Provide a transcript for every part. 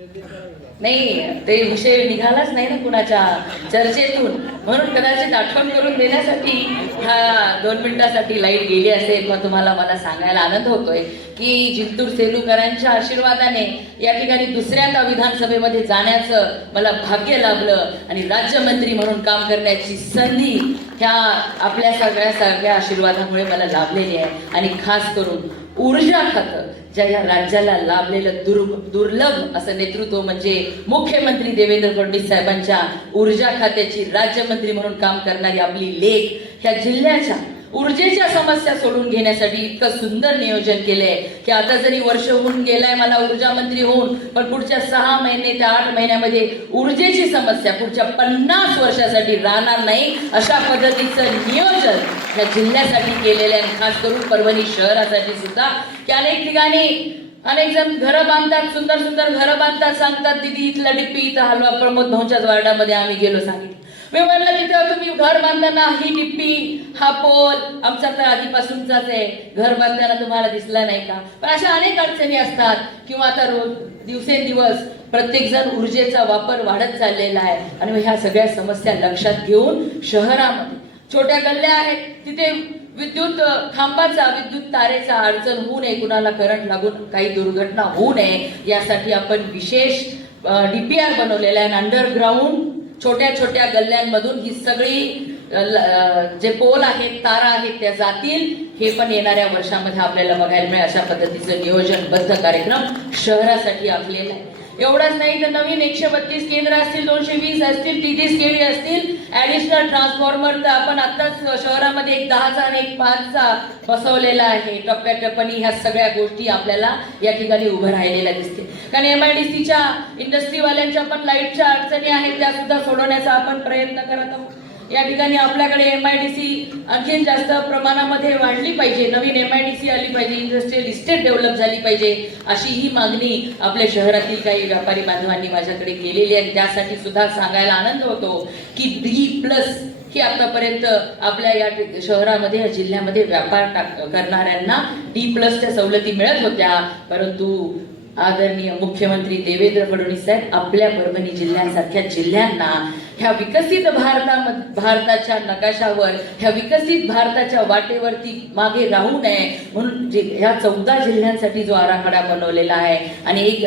नाही, ते विषय निघालाच नाही ना कुणाच्या चर्चेतून, म्हणून कदाचित आठवण करून देण्यासाठी हा 2 मिनिटासाठी लाईट गेली असेल. मग तुम्हाला मला सांगायला आनंद होतोय की जिंतूर सेलूकरांच्या आशीर्वादाने या ठिकाणी दुसऱ्यांदा विधानसभेमध्ये जाण्याचं मला भाग्य लाभलं आणि राज्यमंत्री म्हणून काम करण्याची संधी ह्या आपल्या सगळ्या आशीर्वादामुळे मला लाभलेली आहे. आणि खास करून ऊर्जा खातं ज्या या राज्याला लाभलेलं दुर्लभ असं नेतृत्व म्हणजे मुख्यमंत्री देवेंद्र फडणवीस साहेबांच्या ऊर्जा खात्याची राज्यमंत्री म्हणून काम करणारी आपली लेक ह्या जिल्ह्याच्या ऊर्जेच्या समस्या सोडून घेण्यासाठी इतकं सुंदर नियोजन केलंय की आता जरी वर्ष होऊन गेलाय मला ऊर्जा मंत्री होऊन, पण पुढच्या 6 महिने ते 8 महिन्यामध्ये ऊर्जेची समस्या पुढच्या 50 वर्षासाठी राहणार नाही अशा पद्धतीचं नियोजन या जिल्ह्यासाठी केलेलं आहे. खास करून परभणी शहरासाठी सुद्धा की अनेक ठिकाणी अनेक जण घरं बांधतात, सुंदर सुंदर घरं बांधतात, सांगतात दीदी इथला डिप्पी इथं हलवा. प्रमोद भाऊंच्याच वार्डामध्ये आम्ही गेलो, सांगितलं मी म्हणलं तिथं तुम्ही घर बांधताना ही डिप्पी हा पोल आमचा तर आधीपासूनचाच आहे, घर बांधताना तुम्हाला दिसला नाही का? पण अशा अनेक अडचणी असतात किंवा आता रोज दिवसेंदिवस प्रत्येक जण ऊर्जेचा वापर वाढत चाललेला आहे आणि ह्या सगळ्या समस्या लक्षात घेऊन शहरामध्ये छोट्या गल्ल्या आहेत तिथे विद्युत खांबाचा विद्युत तारेचा अडचण होऊ नये, कुणाला करंट लागून काही दुर्घटना होऊ नये यासाठी आपण विशेष DPR बनवलेला आहे. अंडरग्राऊंड छोट्या छोट्या गल्ल्यांमधून ही सगळी जे पोल आहेत तारा आहेत त्या जातील, हे पण येणाऱ्या वर्षामध्ये आपल्याला बघायला मिळेल. अशा पद्धतीचं नियोजनबद्ध कार्यक्रम शहरासाठी आखलेला आहे. एवढंच नाही तर नवीन 132 केंद्र असतील, 220 असतील, 33 केळी असतील, ऍडिशनल ट्रान्सफॉर्मर तर आपण आताच शहरामध्ये एक 10चा आणि एक 5चा बसवलेला आहे. टप्प्याटप्प्याने ह्या सगळ्या गोष्टी आपल्याला या ठिकाणी उभं राहिलेल्या दिसते. कारण MIDCच्या इंडस्ट्रीवाल्यांच्या पण लाईटच्या अडचणी आहेत, त्या सुद्धा सोडवण्याचा आपण प्रयत्न करत आहोत. या ठिकाणी आपल्याकडे MIDC आणखीन जास्त प्रमाणामध्ये वाढली पाहिजे, नवीन MIDC आली पाहिजे, इंडस्ट्रियल इस्टेट डेव्हलप झाली पाहिजे, अशी ही मागणी आपल्या शहरातील काही व्यापारी बांधवांनी माझ्याकडे केलेली आहे. त्यासाठी सुद्धा सांगायला आनंद होतो की D+ ही आतापर्यंत आपल्या या शहरामध्ये या जिल्ह्यामध्ये व्यापार करणाऱ्यांना D+च्या सवलती मिळत होत्या, परंतु आदरणीय मुख्यमंत्री देवेंद्र फडणवीस साहेब आपल्या परभणी जिल्ह्यासारख्या जिल्ह्यांना ह्या विकसित भारताच्या नकाशावर, ह्या विकसित भारताच्या वाटेवरती मागे राहू नये म्हणून ह्या 14 जिल्ह्यांसाठी जो आराखडा बनवलेला आहे आणि एक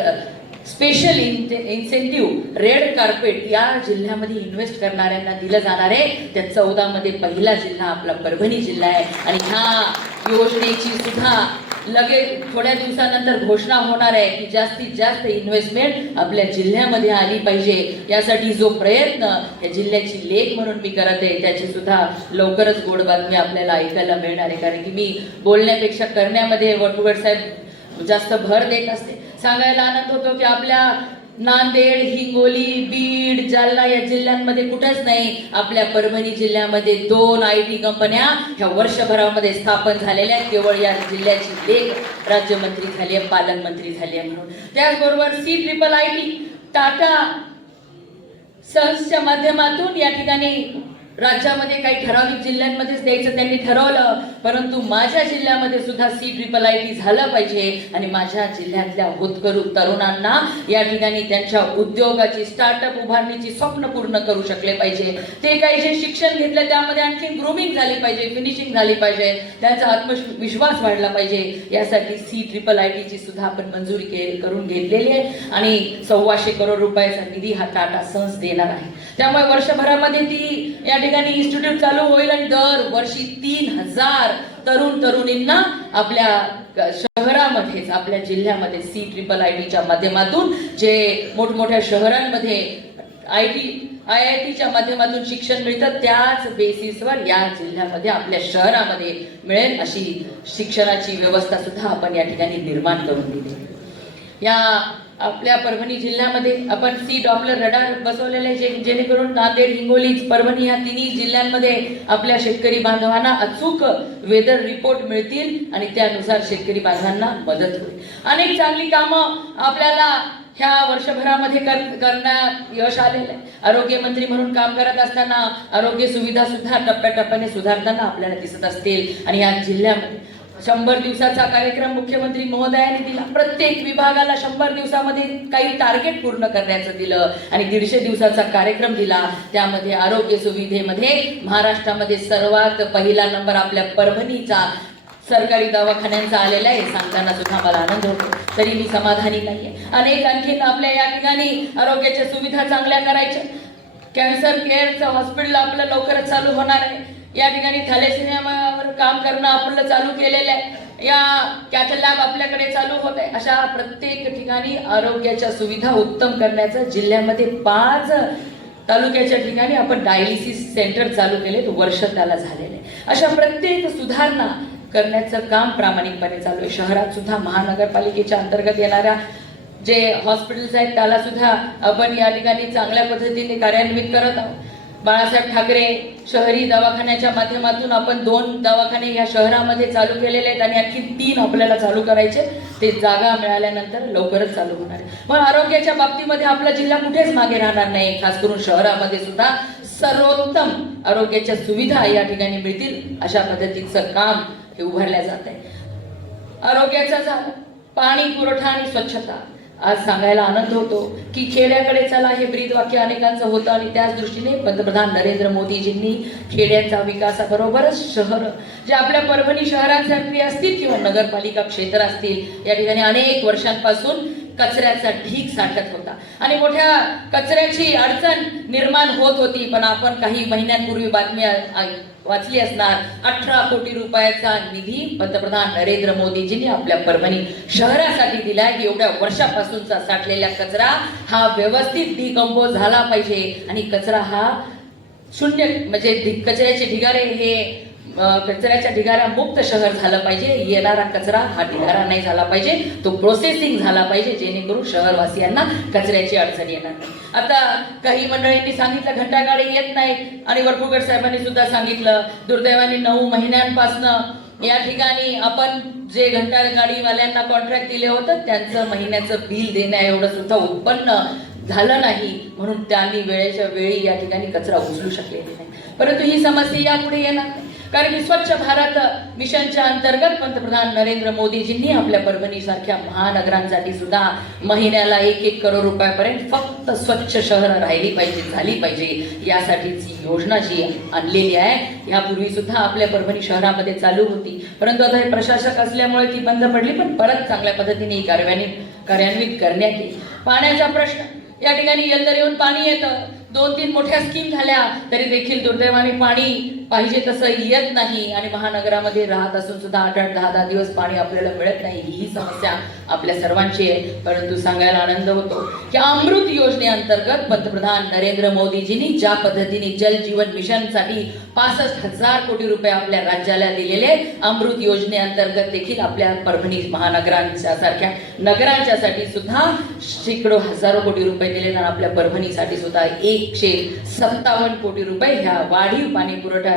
स्पेशल इन्सेंटिव्ह रेड कार्पेट या जिल्ह्यामध्ये इन्व्हेस्ट करणाऱ्यांना दिलं जाणार आहे. त्या 14 मध्ये पहिला जिल्हा आपला परभणी जिल्हा आहे आणि ह्या योजनेची सुद्धा लगेच थोड्या दिवसानंतर घोषणा होणार आहे की जास्तीत जास्त इन्व्हेस्टमेंट आपल्या जिल्ह्यामध्ये आली पाहिजे. यासाठी जो प्रयत्न या जिल्ह्याची लेख म्हणून मी करत आहे त्याची सुद्धा लवकरच गोड बातमी आपल्याला ऐकायला मिळणार आहे. कारण की मी बोलण्यापेक्षा करण्यामध्ये वटुगड साहेब जास्त भर देत असते. सांगायला आनंद होतो की आपल्या नांदेड, हिंगोली, बीड, जालना या जिल्ह्यांमध्ये कुठंच नाही, आपल्या परभणी जिल्ह्यामध्ये 2 IT कंपन्या ह्या वर्षभरामध्ये स्थापन झालेल्या आहेत. केवळ या जिल्ह्याची लेख राज्यमंत्री झाली आहे, पालकमंत्री झाली आहे म्हणून. त्याचबरोबर CIIT टाटा सन्सच्या माध्यमातून या ठिकाणी राज्यामध्ये काही ठराविक जिल्ह्यांमध्येच द्यायचं त्यांनी ठरवलं, परंतु माझ्या जिल्ह्यामध्ये सुद्धा CIIT झालं पाहिजे आणि माझ्या जिल्ह्यातल्या होतकरू तरुणांना या ठिकाणी त्यांच्या उद्योगाची स्टार्टअप उभारणीची स्वप्न पूर्ण करू शकले पाहिजे. ते काही जे शिक्षण घेतलं त्यामध्ये आणखी ग्रूमिंग झाली पाहिजे, फिनिशिंग झाली पाहिजे, त्यांचा आत्मविश्वास वाढला पाहिजे. यासाठी CIIT सुद्धा आपण मंजुरी करून घेतलेली आहे आणि 125 करोड रुपयाचा निधी हा टाटा सन्स देणार आहे. त्यामुळे वर्षभरामध्ये ती या ठिकाणी इन्स्टिट्यूट चालू होईल आणि दरवर्षी 3000 तरुण तरुणींना आपल्या शहरामध्येच आपल्या जिल्ह्यामध्ये CIITच्या माध्यमातून जे मोठमोठ्या शहरांमध्ये IITच्या माध्यमातून शिक्षण मिळतं त्याच बेसिसवर या जिल्ह्यामध्ये आपल्या शहरामध्ये मिळेल अशी शिक्षणाची व्यवस्था सुद्धा आपण या ठिकाणी निर्माण करून दिली. या आपल्या परभणी जिल्ह्यामध्ये आपण डॉपलर रडार बसवलेले आहे जेणेकरून नांदेड, हिंगोली, परभणी या तिन्ही जिल्ह्यांमध्ये आपल्या शेतकरी बांधवांना अचूक वेदर रिपोर्ट मिळतील आणि त्यानुसार शेतकरी बांधवांना मदत होईल. अनेक चांगली कामं आपल्याला ह्या वर्षभरामध्ये करण्यात यश आलेलं आहे. आरोग्य मंत्री म्हणून काम करत असताना आरोग्य सुविधा सुद्धा टप्प्याटप्प्याने सुधारताना आपल्याला दिसत असतील आणि या जिल्ह्यामध्ये 100 दिवसाचा कार्यक्रम मुख्यमंत्री महोदयांनी दिला. प्रत्येक विभागाला 100 दिवसामध्ये काही टार्गेट पूर्ण करण्याचं दिलं आणि 150 दिवसाचा कार्यक्रम दिला. त्यामध्ये आरोग्य सुविधेमध्ये महाराष्ट्रामध्ये सर्वात पहिला नंबर आपल्या परभणीचा सरकारी दवाखान्यांचा आलेला आहे. सांगताना सुद्धा मला आनंद होतो. तरी मी समाधानी नाहीये. अनेक आणखीन आपल्या या ठिकाणी आरोग्याच्या सुविधा चांगल्या करायच्या. कॅन्सर केअरचं हॉस्पिटल आपलं लवकरच चालू होणार आहे. या ठिकाणी थॅलेसेमियावर काम करणं आपलं चालू केलेलं आहे. या कॅथ लॅब आपल्याकडे चालू होत आहे. अशा प्रत्येक ठिकाणी आरोग्याच्या सुविधा उत्तम करण्याचं जिल्ह्यामध्ये 5 तालुक्याच्या ठिकाणी आपण डायलिसिस सेंटर चालू केले. वर्ष त्याला झालेले. अशा प्रत्येक सुधारणा करण्याचं काम प्रामाणिकपणे चालू आहे. शहरात सुद्धा महानगरपालिकेच्या अंतर्गत येणाऱ्या जे हॉस्पिटल्स आहेत त्याला सुद्धा आपण या ठिकाणी चांगल्या पद्धतीने कार्यान्वित करत आहोत. बाळासाहेब ठाकरे शहरी दवाखान्याच्या माध्यमातून आपण 2 दवाखाने या शहरामध्ये चालू केलेले आहेत आणि आणखी 3 आपल्याला चालू करायचे. ते जागा मिळाल्यानंतर लवकरच चालू होणार आहे. पण आरोग्याच्या बाबतीमध्ये आपला जिल्हा कुठेच मागे राहणार नाही. खास करून शहरामध्ये सुद्धा सर्वोत्तम आरोग्याच्या सुविधा या ठिकाणी मिळतील अशा पद्धतीचं काम हे उभारल्या जात आहे. आरोग्याचा झाला, पाणी पुरवठा आणि स्वच्छता. आज सांगायला आनंद होतो की खेड्याकडे चला हे ब्रीद वाक्य अनेकांचं होतं आणि त्याच दृष्टीने पंतप्रधान नरेंद्र मोदीजींनी खेड्यांचा विकासाबरोबरच शहर जे आपल्या परभणी शहरांसारखी असतील किंवा नगरपालिका क्षेत्र असतील या ठिकाणी अनेक वर्षांपासून कचऱ्याचा ढीग साठत होता आणि मोठ्या कचऱ्याची अडचण निर्माण होत होती. पण आपण काही महिन्यांपूर्वी बातमी वाचली असणार 18 कोटी रुपयाचा निधी पंतप्रधान नरेंद्र मोदीजींनी आपल्या परभणी शहरासाठी दिलाय की एवढ्या वर्षापासूनचा साठलेला कचरा हा व्यवस्थित डिकंपोज झाला पाहिजे आणि कचरा हा शून्य म्हणजे कचऱ्याचे ढिगारे हे कचऱ्याच्या ढिगारा मुक्त शहर झालं पाहिजे. येणारा कचरा हा ढिगारा नाही झाला पाहिजे, तो प्रोसेसिंग झाला पाहिजे जेणेकरून शहरवासियांना कचऱ्याची अडचण येणार नाही. आता काही मंडळींनी सांगितलं घंटागाडी येत नाही आणि वरपुडकर साहेबांनी सुद्धा सांगितलं दुर्दैवाने 9 महिन्यांपासनं या ठिकाणी आपण जे घंटागाडीवाल्यांना कॉन्ट्रॅक्ट दिले होतं त्यांचं महिन्याचं बिल देण्या एवढं सुद्धा उत्पन्न झालं नाही म्हणून त्यांनी वेळेच्या वेळी या ठिकाणी कचरा उचलू शकलेली नाही. परंतु ही समस्या यापुढे येणार नाही कारण की स्वच्छ भारत मिशनच्या अंतर्गत पंतप्रधान नरेंद्र मोदीजींनी आपल्या परभणी सारख्या महानगरांसाठी सुद्धा महिन्याला 1-1 करोड रुपयापर्यंत फक्त स्वच्छ शहर राहिली पाहिजे झाली पाहिजे यासाठीची योजना जी आणलेली आहे. यापूर्वी सुद्धा आपल्या परभणी शहरामध्ये चालू होती परंतु आता हे प्रशासक असल्यामुळे ती बंद पडली. पण परत चांगल्या पद्धतीने कार्यान्वित करण्यात येईल. पाण्याचा प्रश्न या ठिकाणी येलदर येऊन पाणी येतं. 2-3 मोठ्या स्कीम झाल्या तरी देखील दुर्दैवाने पाणी पाहिजे तसं येत नाही आणि महानगरामध्ये राहत असून सुद्धा 8-8, 10-10 दिवस पाणी आपल्याला मिळत नाही. ही समस्या आपल्या सर्वांची आहे. परंतु सांगायला आनंद होतो की अमृत योजनेअंतर्गत पंतप्रधान नरेंद्र मोदीजींनी ज्या पद्धतीने जल जीवन मिशनसाठी 65,000 कोटी रुपये आपल्या राज्याला दिलेले अमृत योजनेअंतर्गत देखील आपल्या परभणी महानगरांच्या सारख्या नगरांच्यासाठी सुद्धा शेकडो हजारो कोटी रुपये दिले आणि आपल्या परभणीसाठी सुद्धा 157 कोटी रुपये ह्या वाढीव पाणी पुरवठा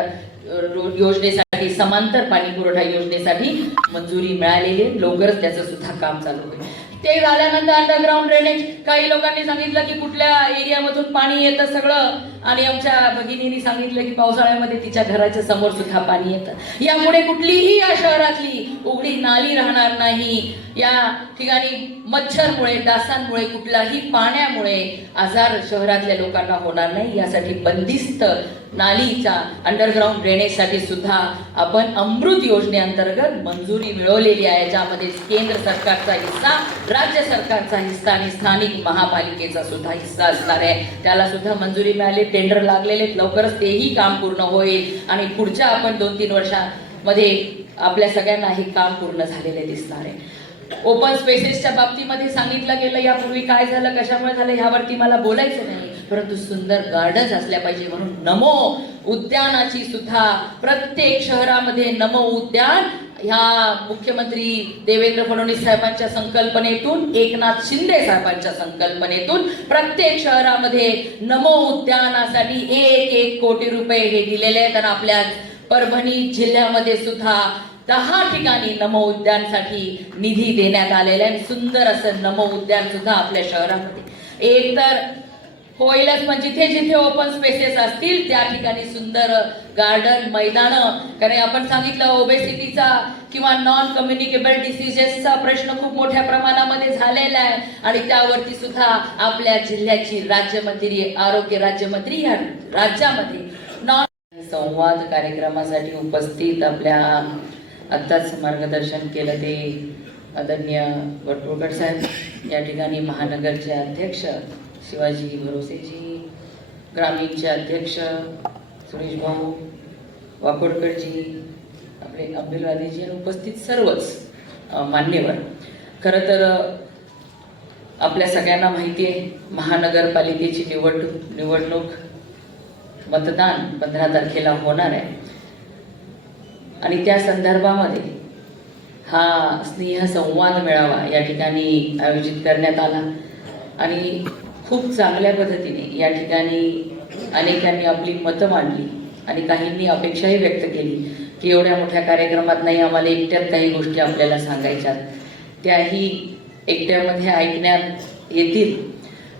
योजनेसाठी समांतर पाणी पुरवठा योजनेसाठी मंजुरी मिळालेली. लवकरच त्याचं सुद्धा काम चालू होईल. ते झाल्यानंतर अंडरग्राऊंड ड्रेनेज काही लोकांनी सांगितलं की कुठल्या एरियामधून पाणी येतं सगळं आणि आमच्या भगिनींनी सांगितलं की पावसाळ्यामध्ये तिच्या घराच्या समोर सुद्धा पाणी येतं. यामुळे कुठलीही या शहरातली उघडी नाली राहणार नाही. या ठिकाणी मच्छरमुळे डासांमुळे कुठलाही पाण्यामुळे आजार शहरातल्या लोकांना होणार नाही. यासाठी बंदिस्त नालीचा अंडरग्राऊंड ड्रेनेजसाठी सुद्धा आपण अमृत योजनेअंतर्गत मंजुरी मिळवलेली आहे ज्यामध्ये केंद्र सरकारचा हिस्सा राज्य सरकारचा हिस्सा आणि स्थानिक महापालिकेचा सुद्धा हिस्सा असणार आहे. त्याला सुद्धा मंजुरी मिळाली. टेंडर लागलेले लवकरच तेही काम पूर्ण होईल आणि पुढच्या आपण 2-3 वर्षांमध्ये आपल्या सगळ्यांना हे काम पूर्ण झालेले दिसणार आहे. ओपन स्पेसेसच्या बाबतीमध्ये सांगितलं गेलं यापूर्वी काय झालं कशामुळे झालं ह्यावरती मला बोलायचं नाही परंतु सुंदर गार्डन्स असल्या पाहिजे म्हणून नमो उद्यानाची सुद्धा प्रत्येक शहरामध्ये नमो उद्यान ह्या मुख्यमंत्री देवेंद्र फडणवीस साहेबांच्या संकल्पनेतून एकनाथ शिंदे साहेबांच्या संकल्पनेतून प्रत्येक शहरामध्ये नमो उद्यानासाठी 1-1 कोटी रुपये हे दिलेले आहेत आणि आपल्या परभणी जिल्ह्यामध्ये सुद्धा 10 ठिकाणी नमो उद्यानसाठी निधी देण्यात आलेला आहे. सुंदर असं नमो उद्यान सुद्धा आपल्या शहरामध्ये एक तर होईलच, पण जिथे जिथे ओपन स्पेसेस असतील त्या ठिकाणी सुंदर गार्डन, मैदानं. कारण आपण सांगितलं ओबेसिटीचा किंवा नॉन कम्युनिकेबल डिसीजेसचा प्रश्न खूप मोठ्या प्रमाणामध्ये झालेला आहे आणि त्यावरती सुद्धा आपल्या जिल्ह्याची राज्यमंत्री, आरोग्य राज्यमंत्री या राज्यामध्ये नॉन संवाद कार्यक्रमासाठी उपस्थित आपल्या आत्ताच मार्गदर्शन केलं ते आदरणीय वटवकर साहेब, या ठिकाणी महानगरचे अध्यक्ष शिवाजी भरोसेजी, ग्रामीणचे अध्यक्ष सुरेश भाऊ वाकोडकरजी, आपले अब्दुलवादीजी आणि उपस्थित सर्वच मान्यवर. खरं तर आपल्या सगळ्यांना माहिती आहे महानगरपालिकेची निवडणूक मतदान 15 तारखेला होणार आहे आणि त्या संदर्भामध्ये हा स्नेह संवाद मेळावा या ठिकाणी आयोजित करण्यात आला आणि खूप चांगल्या पद्धतीने या ठिकाणी अनेकांनी आपली मतं मांडली आणि काहींनी अपेक्षाही व्यक्त केली की एवढ्या मोठ्या कार्यक्रमात नाही, आम्हाला एकट्यात काही गोष्टी आपल्याला सांगायच्यात, त्याही एकट्यामध्ये ऐकण्यात येतील.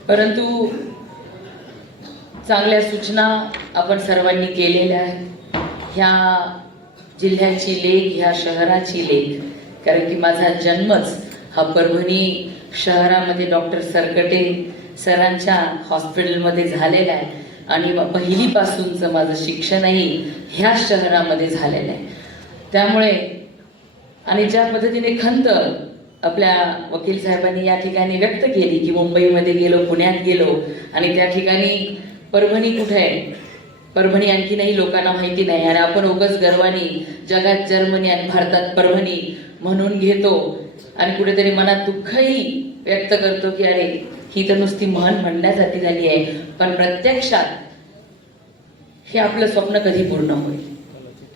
परंतु चांगल्या सूचना आपण सर्वांनी केलेल्या आहेत. ह्या जिल्ह्याची लेख, ह्या शहराची लेख, कारण की माझा जन्मच हा परभणी शहरामध्ये डॉक्टर सरकटे सरांच्या हॉस्पिटलमध्ये झालेला आहे आणि पहिलीपासूनचं माझं शिक्षणही ह्याच शहरामध्ये झालेलं आहे. त्यामुळे आणि ज्या पद्धतीने खंत आपल्या वकील साहेबांनी या ठिकाणी व्यक्त केली की मुंबईमध्ये गेलो, पुण्यात गेलो आणि त्या ठिकाणी परभणी कुठे आहे, परभणी आणखीनही लोकांना माहिती नाही आणि आपण उगाच गर्वाने जगात जर्मनी आणि भारतात परभणी म्हणून घेतो आणि कुठेतरी मनात दुःखही व्यक्त करतो की अरे ही तर नुसती म्हण म्हणण्यासाठी झाली आहे, पण प्रत्यक्षात हे आपलं स्वप्न कधी पूर्ण होईल.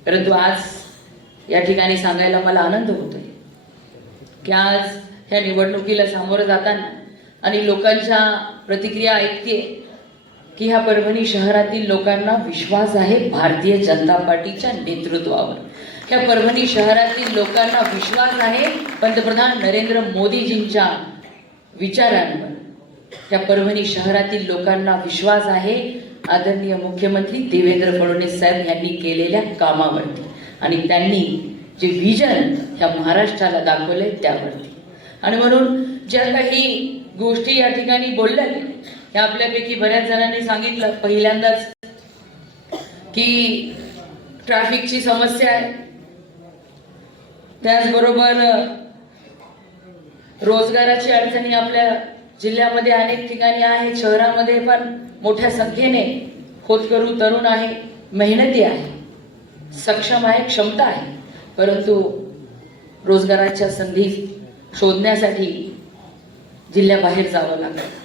परंतु आज या ठिकाणी सांगायला मला आनंद होतोय की आज ह्या निवडणुकीला सामोरं जाताना आणि लोकांच्या प्रतिक्रिया ऐकते की ह्या परभणी शहरातील लोकांना विश्वास आहे भारतीय जनता पार्टीच्या नेतृत्वावर. ह्या परभणी शहरातील लोकांना विश्वास आहे पंतप्रधान नरेंद्र मोदीजींच्या विचारांवर. ह्या परभणी शहरातील लोकांना विश्वास आहे आदरणीय मुख्यमंत्री देवेंद्र फडणवीस साहेब यांनी केलेल्या कामावरती आणि त्यांनी जे विजन ह्या महाराष्ट्राला दाखवले त्यावरती. आणि म्हणून ज्या काही गोष्टी या ठिकाणी बोलल्या गेल्या ह्या आपल्यापैकी बऱ्याच जणांनी सांगितलं पहिल्यांदाच की ट्रॅफिकची समस्या आहे, त्याचबरोबर रोजगाराची अडचणी आपल्या जिल्ह्यामध्ये अनेक ठिकाणी आहे, शहरामध्ये पण मोठ्या संख्येने होतकरू तरुण आहे, मेहनती आहे, सक्षम आहे, क्षमता आहे, परंतु रोजगाराच्या संधी शोधण्यासाठी जिल्ह्याबाहेर जावं लागतं.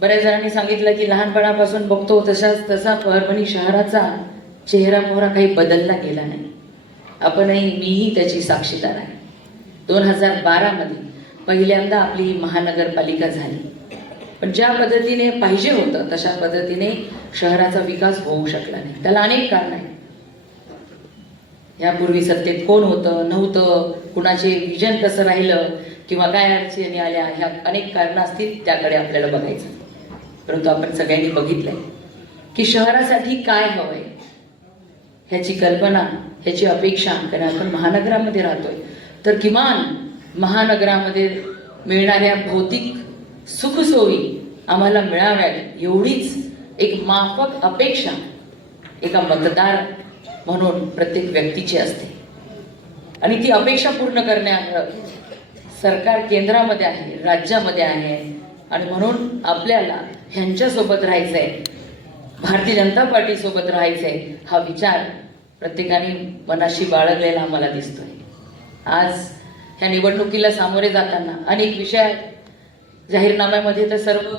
बऱ्याच जणांनी सांगितलं की लहानपणापासून बघतो तसा परभणी शहराचा चेहरा मोहरा काही बदलला गेला नाही. आपणही, मीही त्याची साक्षीदार आहे. 2012 मध्ये पहिल्यांदा आपली महानगरपालिका झाली, पण ज्या पद्धतीने पाहिजे होतं तशा पद्धतीने शहराचा विकास होऊ शकला नाही. त्याला अनेक कारण आहेत. यापूर्वी सत्तेत कोण होतं नव्हतं, कुणाचे विजन कसं राहिलं किंवा काय अडचणी आल्या, ह्या अनेक कारणं असतील, त्याकडे आपल्याला बघायचं. परंतु आपण सगळ्यांनी बघितलंय की शहरासाठी काय हवंय ह्याची कल्पना, ह्याची अपेक्षा, कारण आपण महानगरामध्ये राहतोय तर किमान महानगरामध्ये मिळणाऱ्या भौतिक सुखसोयी आम्हाला मिळाव्यात एवढीच एक माफक अपेक्षा एका मतदार म्हणून प्रत्येक व्यक्तीची असते. आणि ती अपेक्षा पूर्ण करण्यात सरकार केंद्रामध्ये आहे, राज्यामध्ये आहे आणि म्हणून आपल्याला ह्यांच्यासोबत राहायचंय, भारतीय जनता पार्टी सोबत राहायचंय, हा विचार प्रत्येकाने मनाशी बाळगलेला आम्हाला दिसतोय. आज ह्या निवडणुकीला सामोरे जाताना अनेक विषय जाहीरनाम्यामध्ये तर सर्व